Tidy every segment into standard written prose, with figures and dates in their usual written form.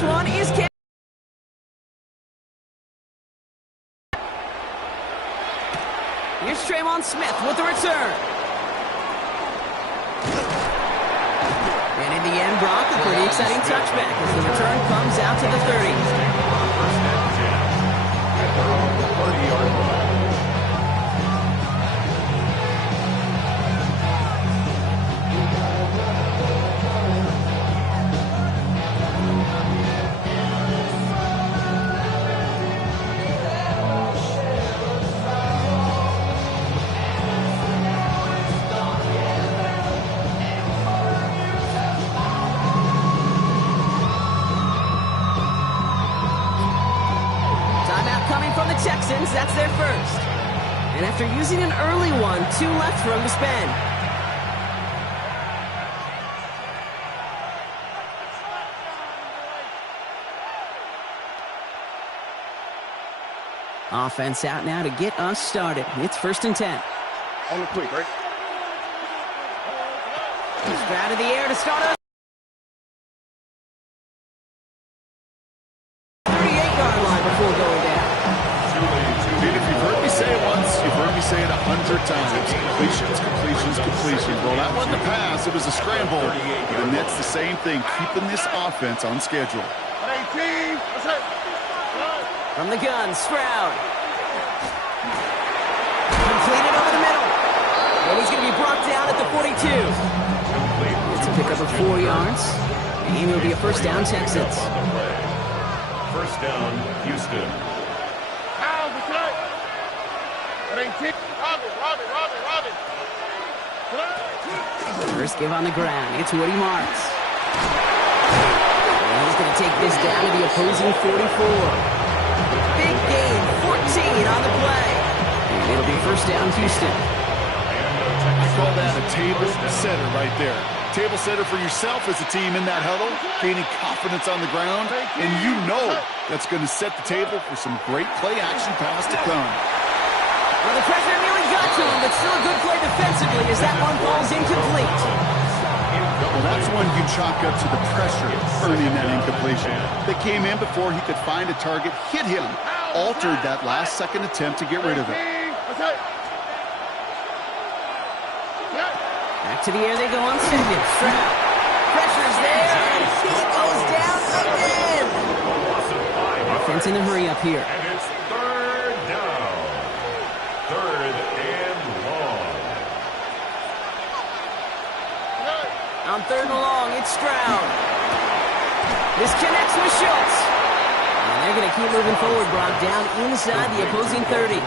this one is Here's Tremon Smith with the return. And in the end, Brock, a pretty exciting touchback as the return comes out to the 30. First down, 10 at their own 30-yard line. Texans, that's their first. And after using an early one, 2 left for him to spend. Offense out now to get us started. It's 1st and 10. On the quick, right? He's out of the air to start us. 38-yard line before going down. If you've heard me say it once, you've heard me say it 100 times. Completions. Well, that wasn't a pass. It was a scramble. The Nets the same thing, keeping this offense on schedule. From the gun, Stroud. Completed over the middle. And he's going to be brought down at the 42. It's a pickup of 4 yards. And it'll be a first down, Texans. First down, Houston. First give on the ground. It's Woody Marks. And he's going to take this down to the opposing 44. Big gain, 14 on the play. And it'll be first down, Houston. I call that a table setter right there. Table setter for yourself as a team in that huddle, gaining confidence on the ground, and you know that's going to set the table for some great play action pass to come. Well, the pressure nearly got to him, but still a good play defensively as that one falls incomplete. Well, that's when you chalk up to the pressure earning that incompletion. They came in before he could find a target, hit him, altered that last-second attempt to get rid of it. Back to the air they go on second. Stroud. Pressure's there, and he goes down again. Offense in a hurry up here. And it's 3rd down. 3rd and long. On 3rd and long, it's Stroud. This connects with Schultz. And they're going to keep moving forward, Brock, down inside the opposing 30.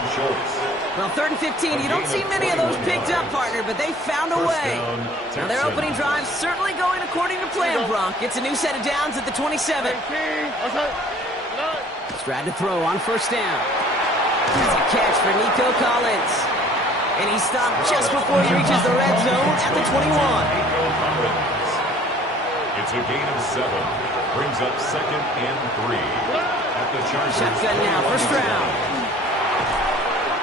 Well, 3rd and 15, you don't see many of those picked up, partner, but they found a way. Now, their opening drive certainly going according to plan, Brock. It's a new set of downs at the 27. Stroud to throw on 1st down. That's a catch for Nico Collins. And he's stopped just before he reaches the red zone at the 21. It's a gain of 7. Brings up 2nd and 3. At the Chargers. Shotgun now for Stroud.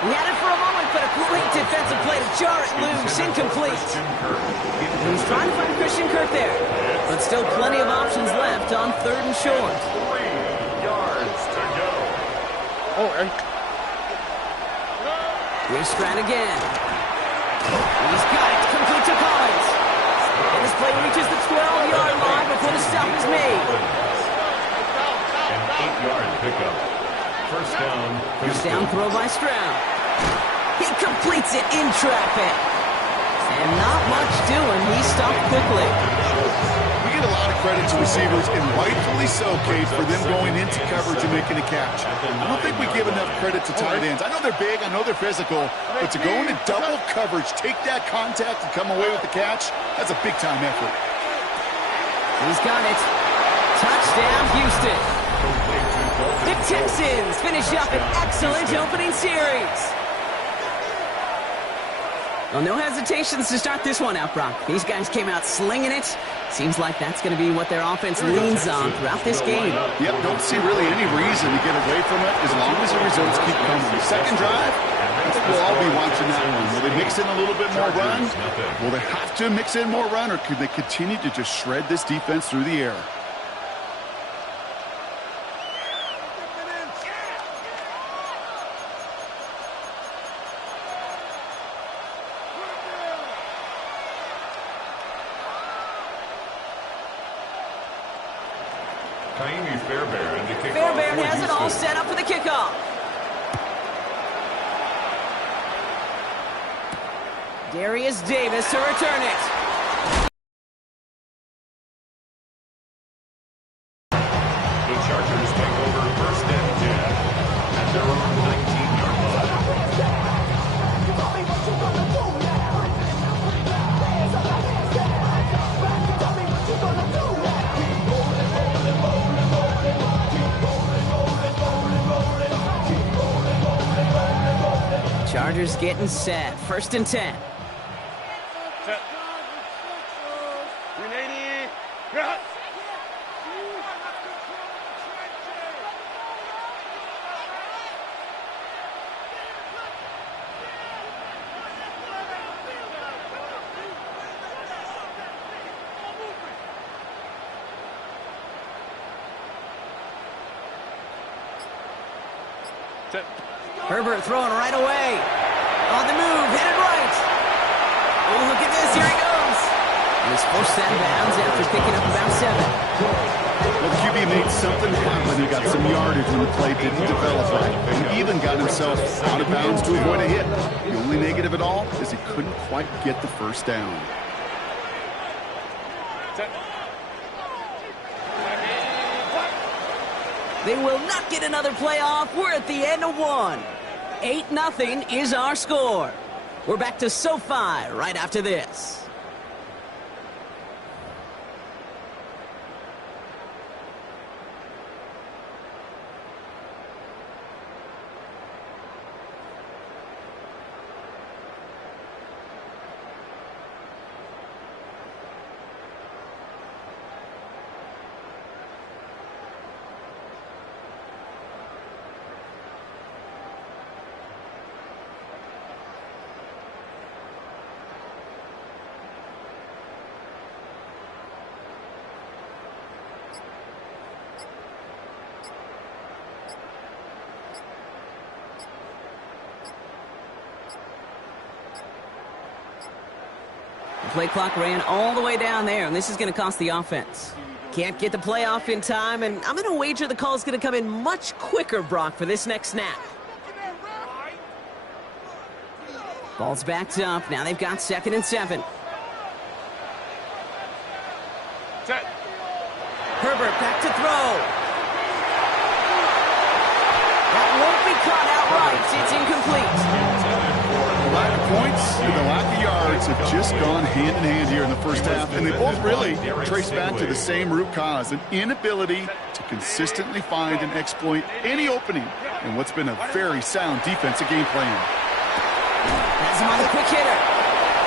He had it for a moment, but a great defensive play to jar it loose. Incomplete. He's trying to find Christian Kirk there. But still plenty of options left on 3rd and short. 3 yards to go. Here's Stroud again. He's got it. Complete to Collins. And this play reaches the 12-yard line before the stop is made. An 8-yard pickup. First down. First down throw by Stroud. He completes it in traffic. And not much doing. He stopped quickly. We get a lot of credit to receivers, and rightfully so, Kate, for them going into coverage and making a catch. I don't think we give enough credit to tight ends. I know they're big, I know they're physical, but to go into double coverage, take that contact, and come away with the catch, that's a big-time effort. He's got it. Touchdown, Houston. The Texans finish up an excellent opening series. Well, no hesitations to start this one out, Brock. These guys came out slinging it. Seems like that's going to be what their offense leans on throughout this game. Yep, don't see really any reason to get away from it as long as the results keep coming. Second drive, I think we'll all be watching that one. Will they mix in a little bit more run? Will they have to mix in more run, or could they continue to just shred this defense through the air? Kaimi Fairbairn to kick off. Fairbairn has it all set up for the kickoff. Darius Davis to return it. The Chargers take over 1st and 10 at their own 19-yard line. Chargers getting set. 1st and 10. Herbert throwing right away. On the move, headed right. Oh, look at this, here he goes. And he's forced out of bounds after picking up about 7. Well, the QB made something happen. He got some yardage when the play didn't develop right. And even got himself out of bounds to avoid a hit. The only negative at all is he couldn't quite get the first down. They will not get another playoff. We're at the end of one. 8-0 is our score. We're back to SoFi right after this. Play clock ran all the way down there, and this is going to cost the offense. Can't get the playoff in time, and I'm going to wager the call is going to come in much quicker, Brock, for this next snap. Ball's backed up. Now they've got 2nd and 7. Herbert back to throw. That won't be caught outright. It's incomplete. The lack of points and the lack of yards have just gone hand in hand here in the first half, and they both really trace back to the same root cause, an inability to consistently find and exploit any opening in what's been a very sound defensive game plan. Has him on the quick hitter,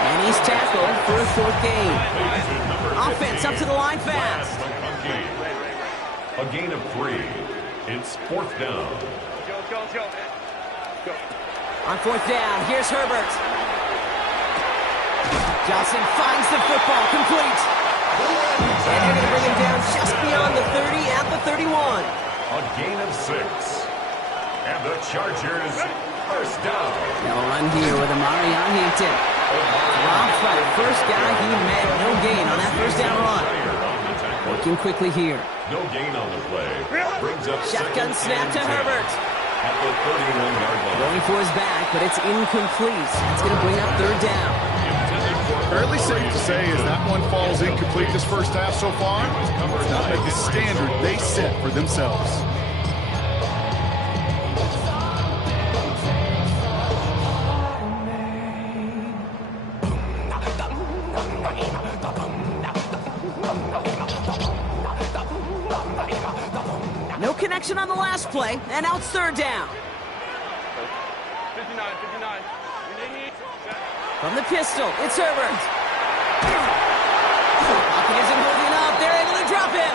and he's tackled for a 4th gain. Offense up to the line fast. A gain of 3. It's 4th down. On 4th down, here's Herbert. Johnson finds the football, complete. And they're going to bring him down just beyond the 30 at the 31. A gain of 6. And the Chargers, 1st down. They'll run here with Amari Huntington. Robbed by the first guy he met. No gain on that 1st down run. Working quickly here. No gain on the play. Brings up Shotgun snap to Herbert. At the 31-yard line. Going for his back, but it's incomplete. It's going to bring up 3rd down. Fairly safe to say as that one falls incomplete this first half so far, it's not at the standard they set for themselves. No connection on the last play, and now it's 3rd down. 59. From the pistol, it's Herbert. Pocket isn't holding up. They're able to drop him.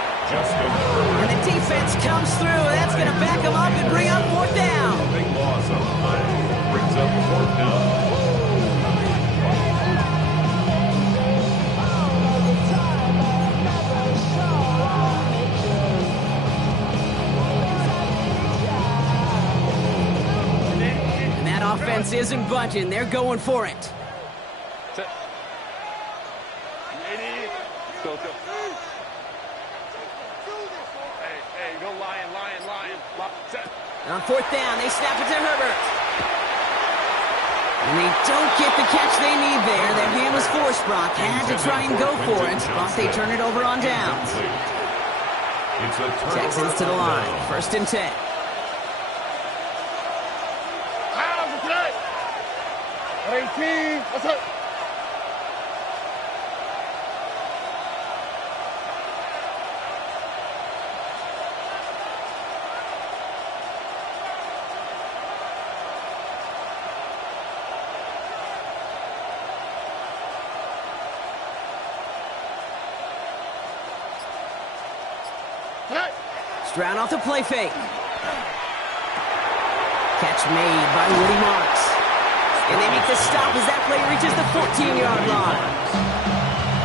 And the defense comes through. That's going to back him up and bring up 4th down. Big loss on the play. Brings up 4th down. Offense isn't budging. They're going for it. Go. On fourth down, they snap it to Herbert. And they don't get the catch they need there. Their hand was forced, Brock. Had to try and go for it, but they turn it over on downs. Texans to the line. 1st and 10. What's up? Stroud off the play fake. Catch made by Woody Marks. And they make the stop as that play reaches the 14-yard line.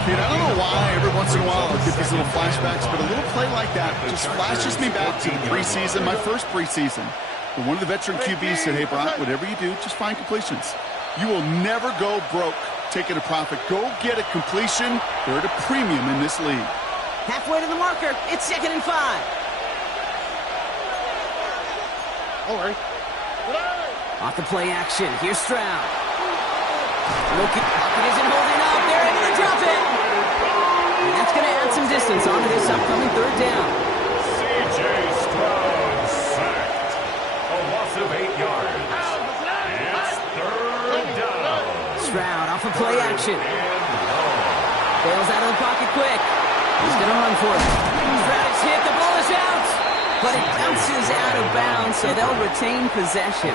Kid, I don't know why every once in a while I'll get these little flashbacks, but a little play like that just flashes me back to the preseason, my first preseason. When one of the veteran QBs said, hey, Brock, whatever you do, just find completions. You will never go broke taking a profit. Go get a completion. They're at a premium in this league. Halfway to the marker. It's 2nd and 5. All right. Off the play action. Here's Stroud. Lockett isn't holding up. They're able to drop it. And that's going to add some distance onto this upcoming 3rd down. C.J. Stroud sacked. A loss of 8 yards. It's 3rd down. Stroud off of play action. Bails out of the pocket quick. He's going to run for it. Stroud is hit. The ball is out. But it bounces out of bounds, so they'll retain possession.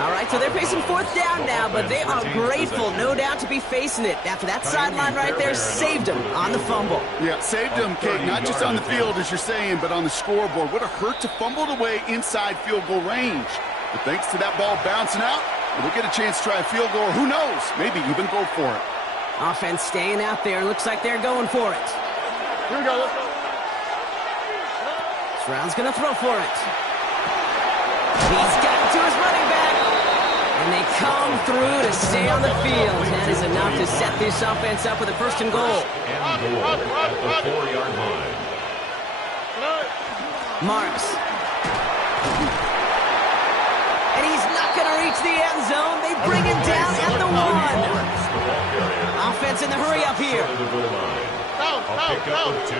All right, so they're facing 4th down now, but they are grateful, no doubt, to be facing it. After that sideline right there saved them on the fumble. Yeah, saved them, Kate, not just on the field, as you're saying, but on the scoreboard. What a hurt to fumble it away inside field goal range. But thanks to that ball bouncing out, they'll get a chance to try a field goal, or who knows, maybe even go for it. Offense staying out there. Looks like they're going for it. Here we go. Let's go. Stroud's going to throw for it. He's got it to his running back. And they come through to stay on the field. That is enough to set this offense up with a 1st and goal. And goal at the 4-yard line. Marks. And he's not going to reach the end zone. They bring him down at the 1. Offense in the hurry up here. A pickup of 2.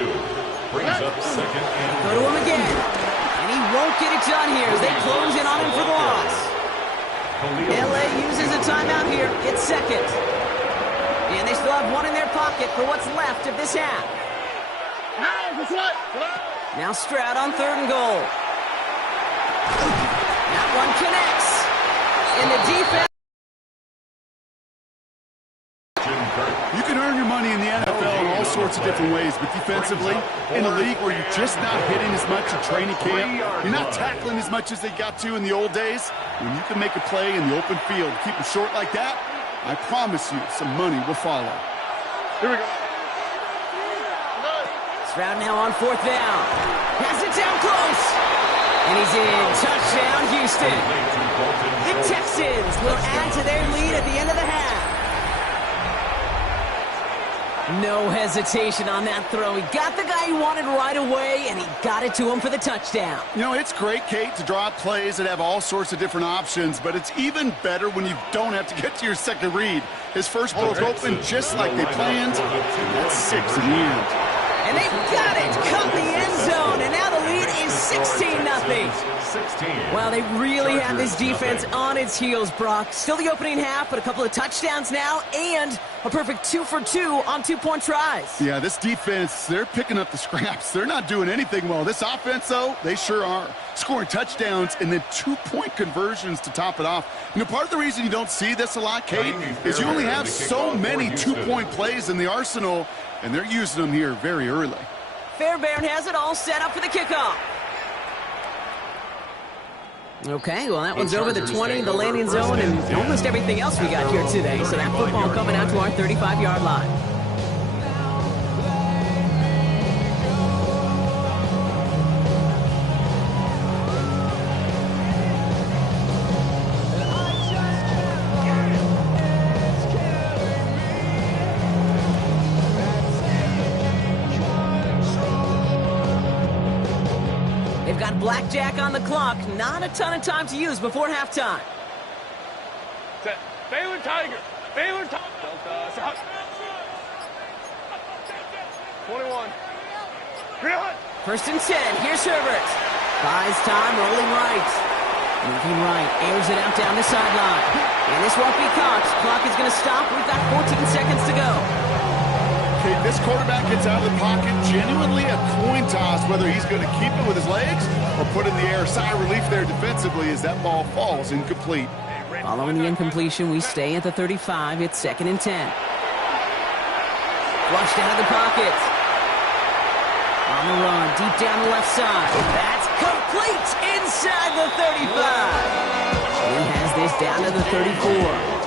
Brings up 2nd and Go to him again. And he won't get it done here as they close in on him for the loss. LA uses a timeout here. It's 2nd. And they still have 1 in their pocket for what's left of this half. Now Stroud on 3rd and goal. That one connects. And the defense. You can earn your money in the NFL in all sorts of different ways, but defensively, in a league where you're just not hitting as much in training camp, you're not tackling as much as they got to in the old days, when you can make a play in the open field, keep them short like that, I promise you some money will follow. Here we go. Stroud now on 4th down. Has it down close. And he's in. Touchdown, Houston. The Texans will add to their lead at the end of the half. No hesitation on that throw. He got the guy he wanted right away, and he got it to him for the touchdown. You know, it's great, Kate, to draw up plays that have all sorts of different options, but it's even better when you don't have to get to your second read. His first broke open just like they planned, and that's 6 in the end. And they've got it. Caught the end zone, and now the lead is 16-0. Well, they really have this defense on its heels, Brock. Still the opening half, but a couple of touchdowns now, and a perfect 2 for 2 on 2-point tries. Yeah, this defense, they're picking up the scraps. They're not doing anything well. This offense, though, they sure are. Scoring touchdowns and then 2-point conversions to top it off. You know, part of the reason you don't see this a lot, Kate, is you only have so many 2-point plays in the arsenal, and they're using them here very early. Fairbairn has it all set up for the kickoff. Okay, well, that one's over the 20, the landing zone, and almost everything else we got here today. So that football coming out to our 35-yard line. got blackjack on the clock. Not a ton of time to use before halftime. Set. Baylor Tiger. Baylor Tiger. Delta. 21. First and 10. Here's Herbert. Buys time, rolling right. Moving right. Airs it out down the sideline. And this won't be caught. Clock is going to stop. We've got 14 seconds to go. Okay, this quarterback gets out of the pocket. Genuinely a coin toss whether he's going to keep it with his legs or put in the air. Sigh of relief there defensively as that ball falls incomplete. Following the incompletion, we stay at the 35. It's 2nd and 10. Flushed out of the pocket. On the run, deep down the left side. That's complete inside the 35. He has this down to the 34.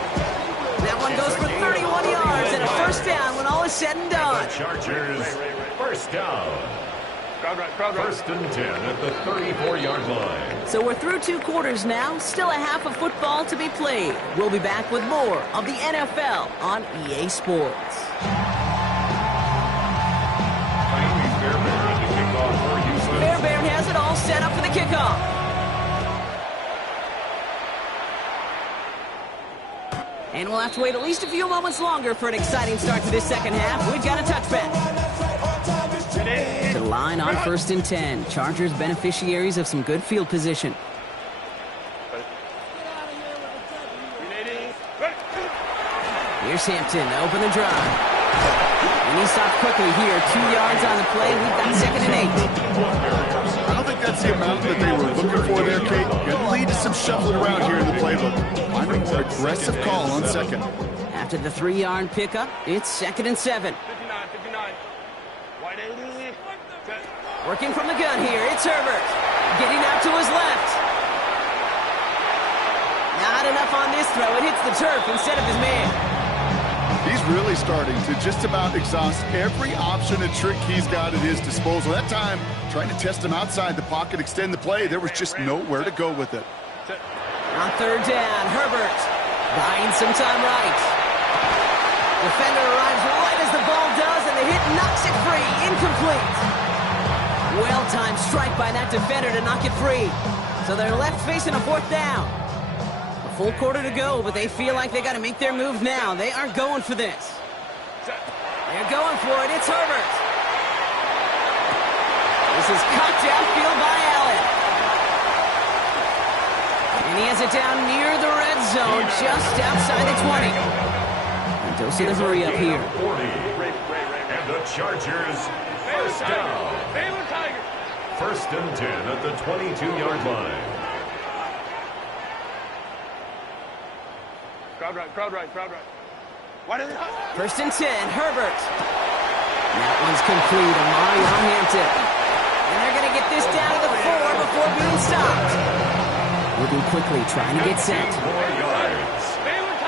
That one goes for 31 yards and a first down when all is said and done. The Chargers, first down. First and 10 at the 34-yard line. So we're through 2 quarters now. Still a half of football to be played. We'll be back with more of the NFL on EA Sports. Fairbairn has it all set up for the kickoff. And we'll have to wait at least a few moments longer for an exciting start to this second half. We've got a touchback. To the line on 1st and 10. Chargers beneficiaries of some good field position. Here's Hampton to open the drive. And he stopped quickly here. 2 yards on the play. We've got 2nd and 8. I don't think that's the amount that they were looking for there, Kate. Going to lead to some shuffling around here in the playbook. I'm a more aggressive call on 2nd. After the 3-yard pickup, it's 2nd and 7. 59. White 80. Working from the gun here, it's Herbert. Getting out to his left. Not enough on this throw. It hits the turf instead of his man. He's really starting to just about exhaust every option and trick he's got at his disposal. That time, trying to test him outside the pocket, extend the play, there was just nowhere to go with it. On 3rd down, Herbert buying some time right. Defender arrives right as the ball does, and the hit knocks it free. Incomplete. Well-timed strike by that defender to knock it free. So they're left facing a 4th down. Full quarter to go, but they feel like they got to make their move now. They are going for this. They're going for it. It's Herbert. This is cut downfield by Allen. And he has it down near the red zone, just outside the 20. Mendoza to hurry up here. And the Chargers, first down. First and 10 at the 22-yard line. Crowd right. First and 10, Herbert. That one's complete. Amari on Hampton. And they're going to get this down to the 4 before being stopped. Moving quickly, trying to get set. 4 yards.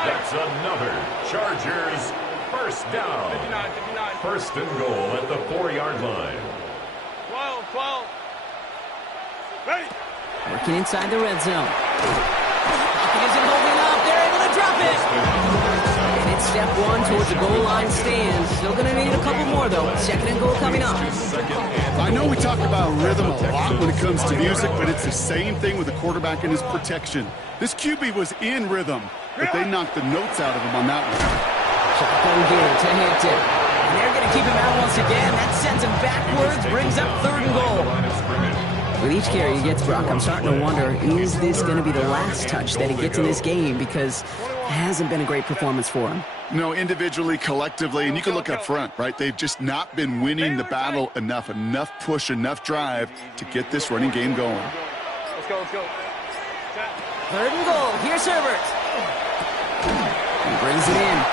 That's another Chargers first down. 59. First and goal at the 4-yard line. 12. Ready. Working inside the red zone. Pocket isn't holding up. They're able to drop it. And it's step 1 towards the goal line stand. Still going to need a couple more, though. 2nd and goal coming up. I know we talk about rhythm a lot when it comes to music, but it's the same thing with the quarterback and his protection. This QB was in rhythm, but they knocked the notes out of him on that one. Shotgun here to Hampton. And they're going to keep him out once again. That sends him backwards, brings up 3rd and goal. With each carry he gets, Brock, I'm starting to wonder, is this going to be the last touch that he gets in this game? Because it hasn't been a great performance for him. No, individually, collectively, and you can look up front, right? They've just not been winning the battle enough push, enough drive to get this running game going. Let's go. 3rd and goal. Here's Herbert. He brings it in.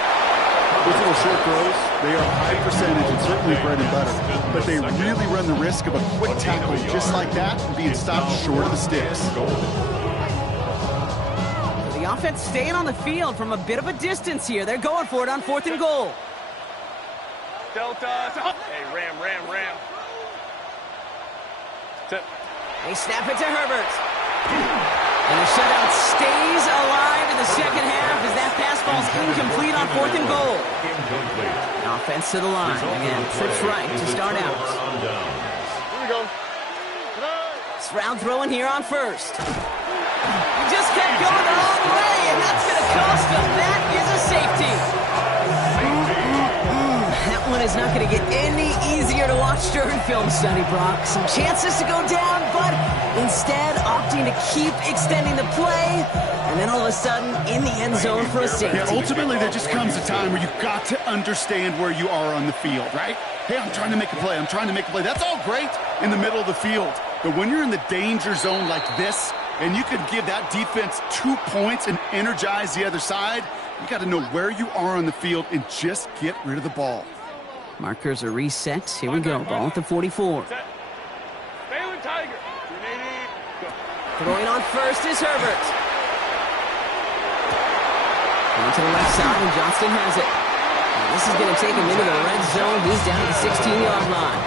Those little short throws, they are high percentage and certainly bread and butter. But they really run the risk of a quick tackle just like that and being stopped short of the sticks. The offense staying on the field from a bit of a distance here. They're going for it on 4th and goal. Delta. Hey, Ram. They snap it to Herbert. And the shutout stays alive in the second half as that pass falls incomplete on 4th and goal. Offense to the line. Again, trips right to start out. Here we go. Stroud throwing here on first. He just kept going the wrong way, and that's going to cost him. That is a safety. That one is not going to get any easier to watch during film study, Brock. Some chances to go down, but instead opting to keep extending the play, and then all of a sudden in the end zone for a safety. Yeah, ultimately there just comes a time where you've got to understand where you are on the field, right? Hey, I'm trying to make a play. I'm trying to make a play. That's all great in the middle of the field. But when you're in the danger zone like this, and you can give that defense 2 points and energize the other side, you got to know where you are on the field and just get rid of the ball. Markers are reset. Here we go. Ball at the 44. Baylor Tiger. Throwing on first is Herbert. Going to the left side, and Johnston has it. And this is going to take him into the red zone. He's down at the 16-yard line.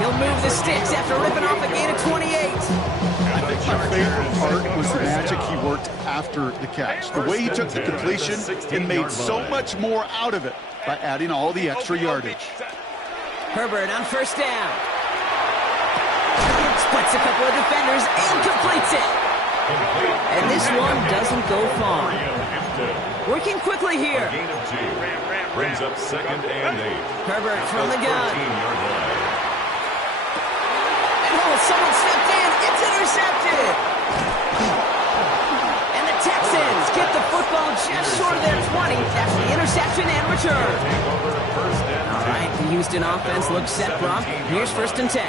He'll move the sticks after ripping off a gain of 28. I think my favorite part was the magic he worked after the catch. The way he took the completion and made so much more out of it by adding all the extra yardage. Herbert on first down. Splits a couple of defenders and completes it. And this one doesn't go far. Working quickly here. Gain of 2. Brings up 2nd and 8. Herbert from the gun. 13-yard line. Oh, someone stepped in. It's intercepted. And the Texans get the football just short of their 20 after the interception and return. All right, the Houston offense looks set, Brock. Here's 1st and 10.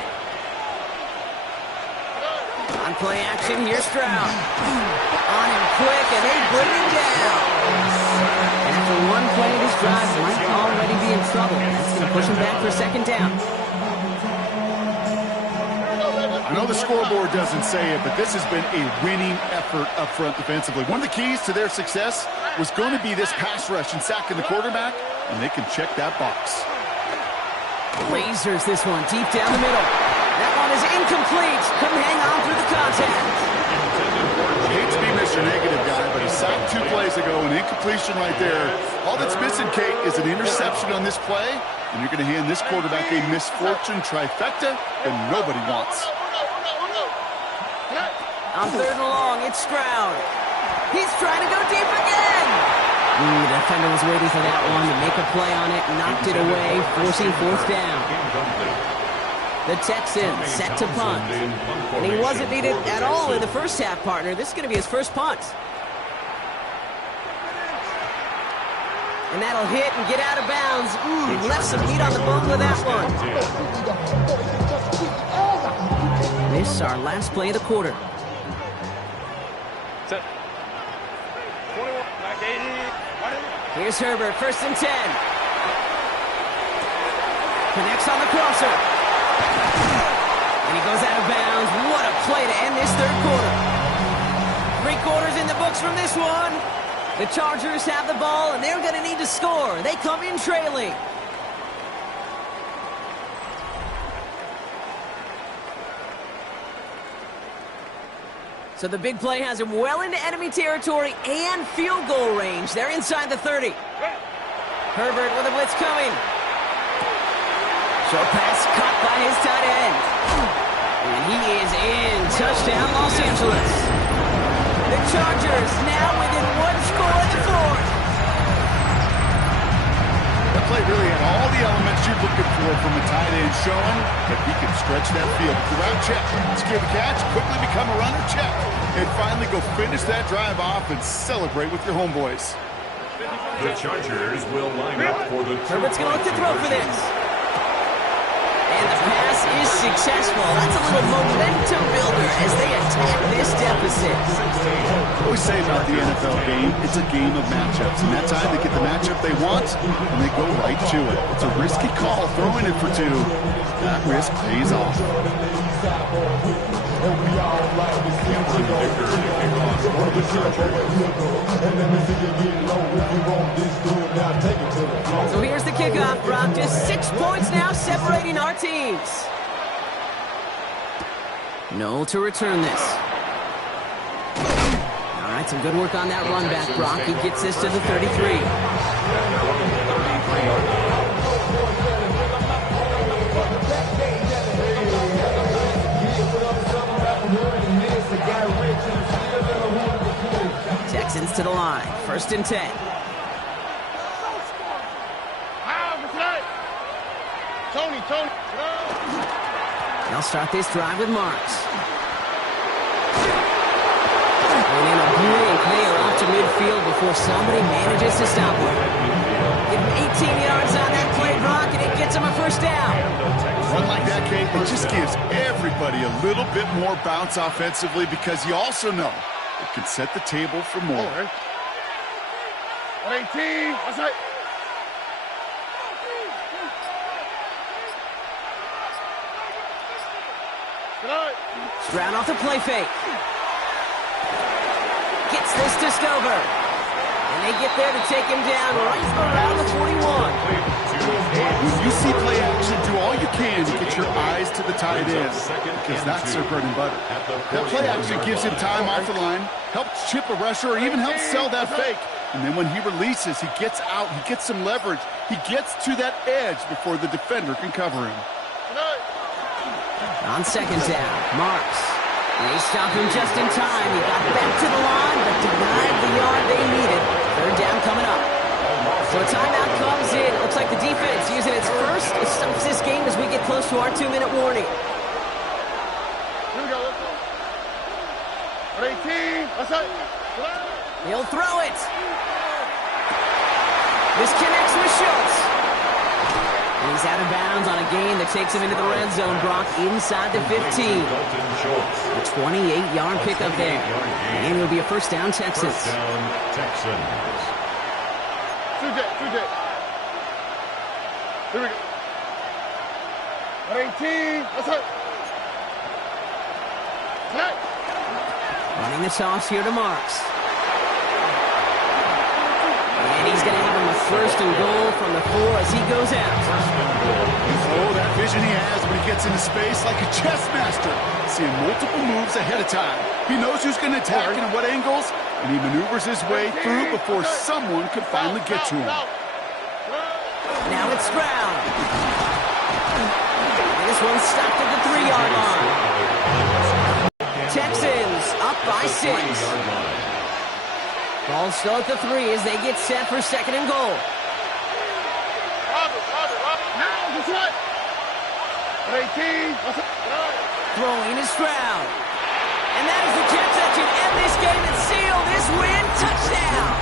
On play action, here's Stroud. On him quick, and they bring him down. And after one play, this drive might already be in trouble. That's going to push him back for 2nd down. I know the scoreboard doesn't say it, but this has been a winning effort up front defensively. One of the keys to their success was going to be this pass rush and sacking the quarterback, and they can check that box. Lasers this one deep down the middle. That one is incomplete. Couldn't hang on through the contact. I hate to be Mr. Negative guy, but he sacked 2 plays ago, an incompletion right there. All that's missing, Kate, is an interception on this play, and you're going to hand this quarterback a misfortune trifecta that nobody wants. On 3rd and long, it's Stroud. He's trying to go deep again. The defender was waiting for that one to make a play on it, knocked it away, forcing 4th down. The Texans set to punt. And he wasn't needed at all in the first half, partner. This is going to be his first punt. And that'll hit and get out of bounds. Left some meat on the bone with that one. This is our last play of the quarter. Here's Herbert, 1st and 10. Connects on the crosser. And he goes out of bounds. What a play to end this 3rd quarter. 3 quarters in the books from this one. The Chargers have the ball, and they're going to need to score. They come in trailing. So the big play has him well into enemy territory and field goal range. They're inside the 30. Herbert with a blitz coming. Short pass caught by his tight end. And he is in. Touchdown, Los Angeles. The Chargers now within 1 score in the 4th. That play really had all the elements you're looking for from a tight end, showing that he can stretch that field. Grab, check, secure the catch, quickly become a runner, check, and finally go finish that drive off and celebrate with your homeboys. The Chargers will line up for the Herbert's going to look to throw for this. And the pass is successful. That's a little momentum builder as they attack this deficit. What we say about the NFL game, it's a game of matchups. And that time they get the matchup they want, and they go right to it. It's a risky call, throwing it for 2. That risk pays off. So here's the kickoff, Brock. Just 6 points now separating our teams. No to return this. All right, some good work on that run back, Brock. He gets this to the 33. Texans to the line. 1st and 10. Tony. They'll start this drive with Marks. And in a blink, they are out to midfield before somebody manages to stop them. Give him 18 yards on that play, Brock, and it gets him a 1st down. Run like that, Kate, it just gives everybody a little bit more bounce offensively because you also know it can set the table for more. 18. That's right. Stroud off the play fake. Gets this to Stover. And they get there to take him down right around the 41. When you see play action, do all you can to get your eyes to the tight end because that's their bread and butter. That play action gives him time off the line, helps chip a rusher, or even helps sell that fake. And then when he releases, he gets out, he gets some leverage. He gets to that edge before the defender can cover him. On 2nd down, Marks. They stop him just in time. He got back to the line, but denied the yard they needed. 3rd down coming up. So a timeout comes in. Looks like the defense using its first. It stops this game as we get close to our 2-minute warning. Here we go. Let's go. 18. That's right. He'll throw it. This connects with Schultz. And he's out of bounds on a gain that takes him into the red zone, Brock, inside the 15. A 28-yard pickup there. And it'll be a 1st down, Texans. 1st down, Texans. 2J. Here we go. 18. That's right. Running the toss here to Marks. And he's going to have him a 1st and goal from the 4 as he goes out. Oh, that vision he has when he gets into space like a chess master. Seeing multiple moves ahead of time. He knows who's going to attack and at what angles, and he maneuvers his way through before someone can finally get to him. Now it's Stroud. And this one's stopped at the 3-yard line. Texans up by 6. Ball still at the 3 as they get set for 2nd and goal. Robert. 18. Throwing is Stroud. And that is the catch that can end this game and seal this win. Touchdown.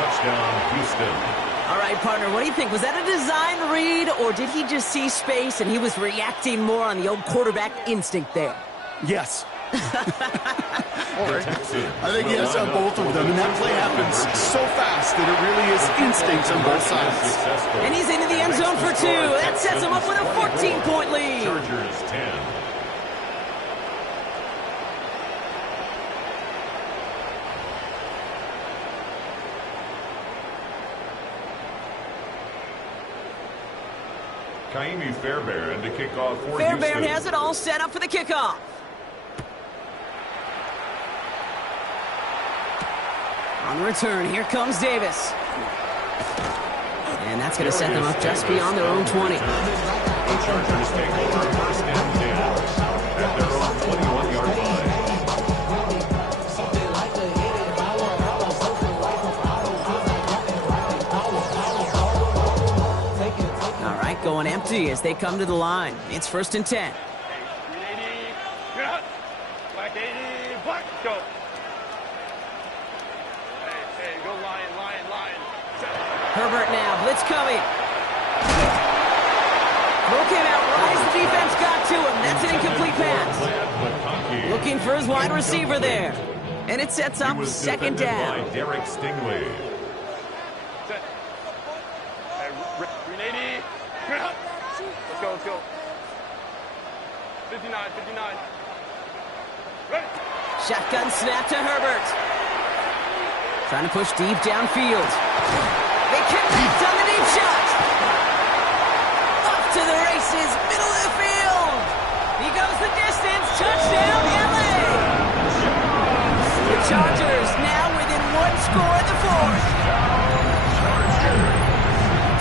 Touchdown, Houston. All right, partner, what do you think? Was that a design read, or did he just see space and he was reacting more on the old quarterback instinct there? Yes. I think yes on both of them, and that play happens so fast that it really is instincts on both sides. And he's into the end zone for 2. That sets him up with a 14-point lead. Chargers 10. Kaimi Fairbairn to kick off for Fairbairn Houston. has it all set up for the kickoff. On the return, here comes Davis. And that's going to set them up just beyond their own 20. The Chargers take over 1st and 10 at their own 21-yard line. All right, going empty as they come to the line. It's 1st and 10. 380. You're out. Black 80. Black. Go. Hey, go Lion. Herbert now, blitz coming. Broke him out right as the defense got to him. That's an incomplete pass. Looking for his wide receiver there. And it sets up 2nd down. By Derek Stingley. Set. Hey, 380. Let's go. 59. Ready. Shotgun snap to Herbert. Trying to push deep downfield. They connect on the deep shot. Up to the races, middle of the field. He goes the distance. Touchdown, LA. The Chargers now within 1 score in the 4th.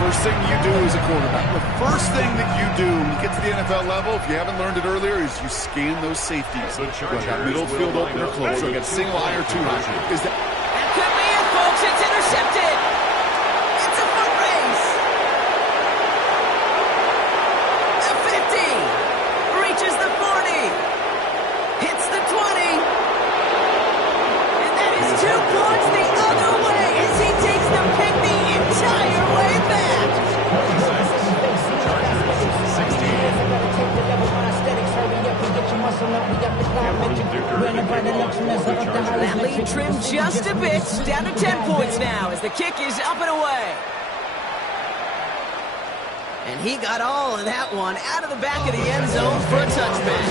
First thing you do as a quarterback, the first thing that you do when you get to the NFL level, if you haven't learned it earlier, is you scan those safeties. Whether that middle field open or close, so you got single eye or 2 eye. Is that... bit. Down to 10 points now as the kick is up and away. And he got all of that one out of the back of the end zone for a touchback.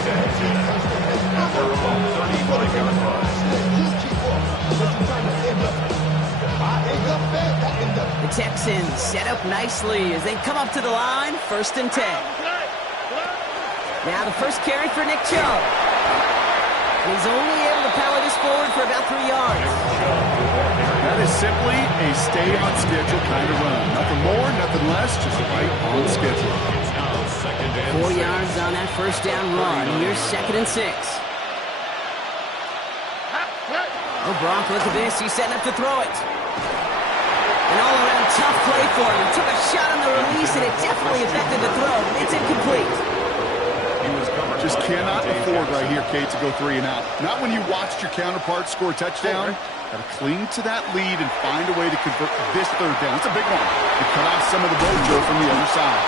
The Texans set up nicely as they come up to the line, 1st and 10. Now the first carry for Nick Chubb. And he's only able to power this forward for about 3 yards. That is simply a stay on schedule kind of run. Nothing more, nothing less, just right on schedule. 4 yards on that first down run. Here's 2nd and 6. Oh, Gronk, look at this. He's setting up to throw it. An all-around tough play for him. He took a shot on the release, and it definitely affected the throw. It's incomplete. Just cannot afford right here, Kate, to go 3 and out. Not when you watched your counterpart score a touchdown. Got to cling to that lead and find a way to convert this 3rd down. It's a big one. To cut off some of the mojo from the other side.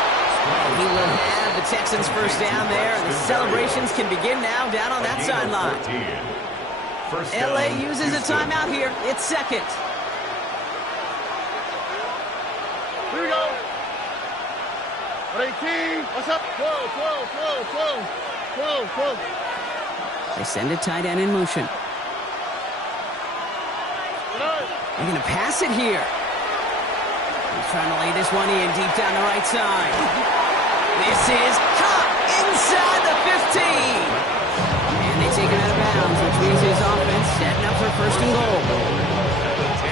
He will have the Texans first down there, and the celebrations can begin now down on that sideline. LA uses a timeout here. It's 2nd. Here we go. 18. What's up? 12. They send a tight end in motion. They're going to pass it here. He's trying to lay this one in deep down the right side. This is caught inside the 15. And they take him out of bounds, which means his offense setting up for 1st and goal.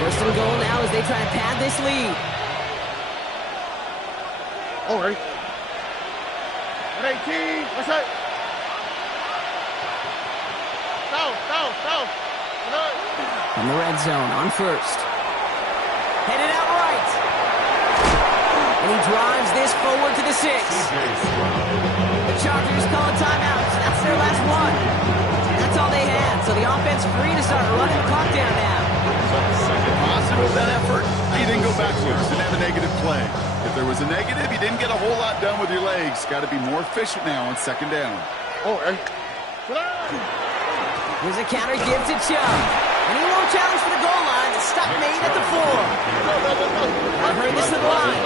1st and goal now as they try to pad this lead. All right. 18. What's up? Foul. From the red zone on 1st. Headed out right. And he drives this forward to the 6. The Chargers call a timeout. That's their last one. And that's all they had. So the offense free to start running the clock down now. Positive of that effort, he didn't go backwards, didn't have a negative play. If there was a negative, you didn't get a whole lot done with your legs. Got to be more efficient now on 2nd down. All right. Here's a counter give to Chubb. And he won't challenge for the goal line. The stop made at the 4. I've heard this to the line.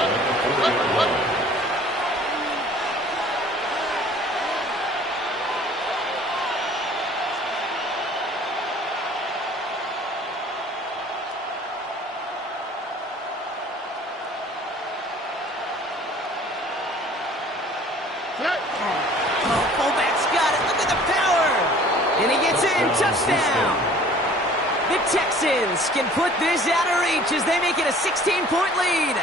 Oh, fullback's got it. Look at the power. And he gets in. Touchdown. The Texans can put this out of reach as they make it a 16-point lead.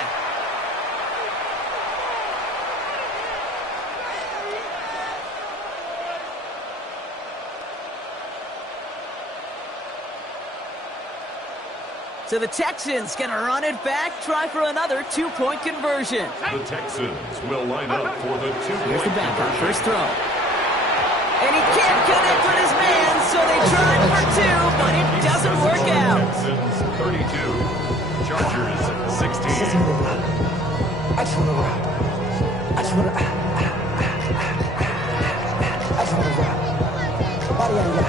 So the Texans going to run it back, try for another 2-point conversion. The Texans will line up for the 2-point Here's the back on first throw. And he can't connect with his man, so they tried for 2, but it doesn't work out. Texans 32, Chargers 16. I just want to rock. I just want to rock. Body on ya.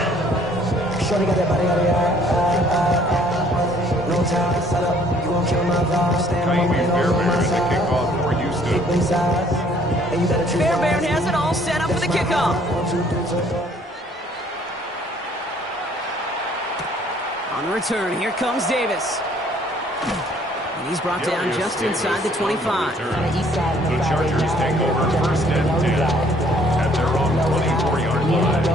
Shorty got that body on ya. No time, set up. You won't kill my vibe. Stand on my the kickoff for Houston. Fairbairn has it all set up for the kickoff. On the return, here comes Davis. And he's brought down just inside the 25. The Chargers take over 1st and 10 at their own 24-yard line.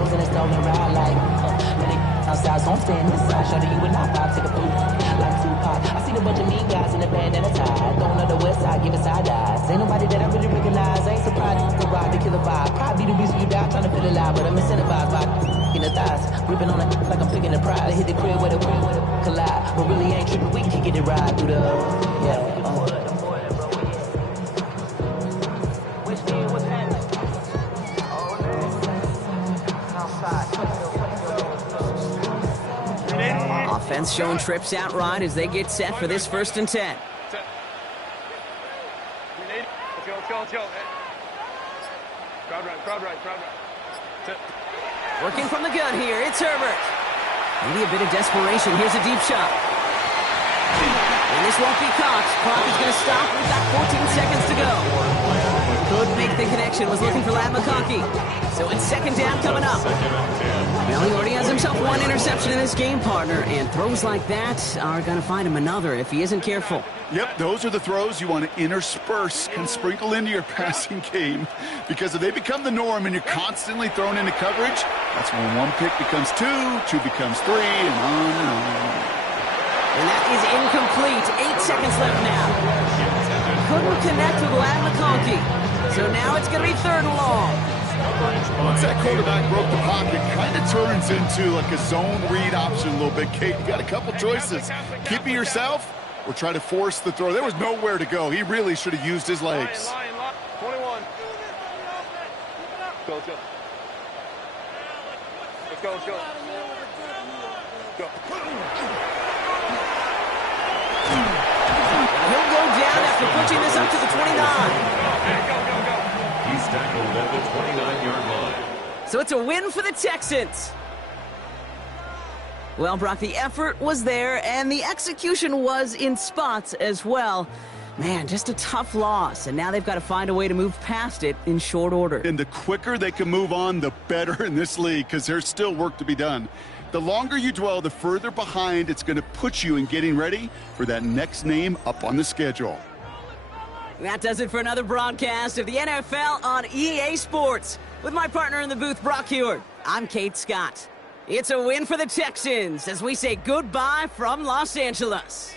Outside, so I'm staying inside. Show you and I vibe, take a poop like Tupac. I seen a bunch of mean guys in a band and a tie. Going on the west side, giving side eyes. Ain't nobody that I really recognize. I ain't surprised to ride the killer vibe. Probably be the reason you die trying to feel alive, but I'm incentivized by in the thighs, gripping on it like I'm picking the pride. I hit the crib with a collide, but really ain't tripping. We can get it right through the Offense showing trips out right as they get set for this 1st and 10. Working from the gun here, it's Herbert. Maybe a bit of desperation. Here's a deep shot. And this won't be caught. Clock is going to stop. We've got 14 seconds to go. Could make the connection. Was looking for Ladd McConkey. So it's second down coming up. Well, he already has himself one interception in this game, partner. And throws like that are going to find him another if he isn't careful. Yep, those are the throws you want to intersperse and sprinkle into your passing game. Because if they become the norm and you're constantly thrown into coverage, that's when one pick becomes two becomes three, and on and on. And that is incomplete. 8 seconds left now. Couldn't connect with Ladd McConkey. So now it's going to be third and long. Once that quarterback broke the pocket, kind of turns into like a zone read option a little bit. Kate, you got a couple choices. Keep it yourself or try to force the throw. There was nowhere to go. He really should have used his legs. 21. Go, let's go. Let's go, let's go. Go. He'll go down after pushing this up to the 29. He's tackled at the 29-yard line. So it's a win for the Texans. Well, Brock, the effort was there, and the execution was in spots as well. Man, just a tough loss, and now they've got to find a way to move past it in short order. And the quicker they can move on, the better in this league, because there's still work to be done. The longer you dwell, the further behind it's going to put you in getting ready for that next name up on the schedule. That does it for another broadcast of the NFL on EA Sports. With my partner in the booth, Brock Huard, I'm Kate Scott. It's a win for the Texans as we say goodbye from Los Angeles.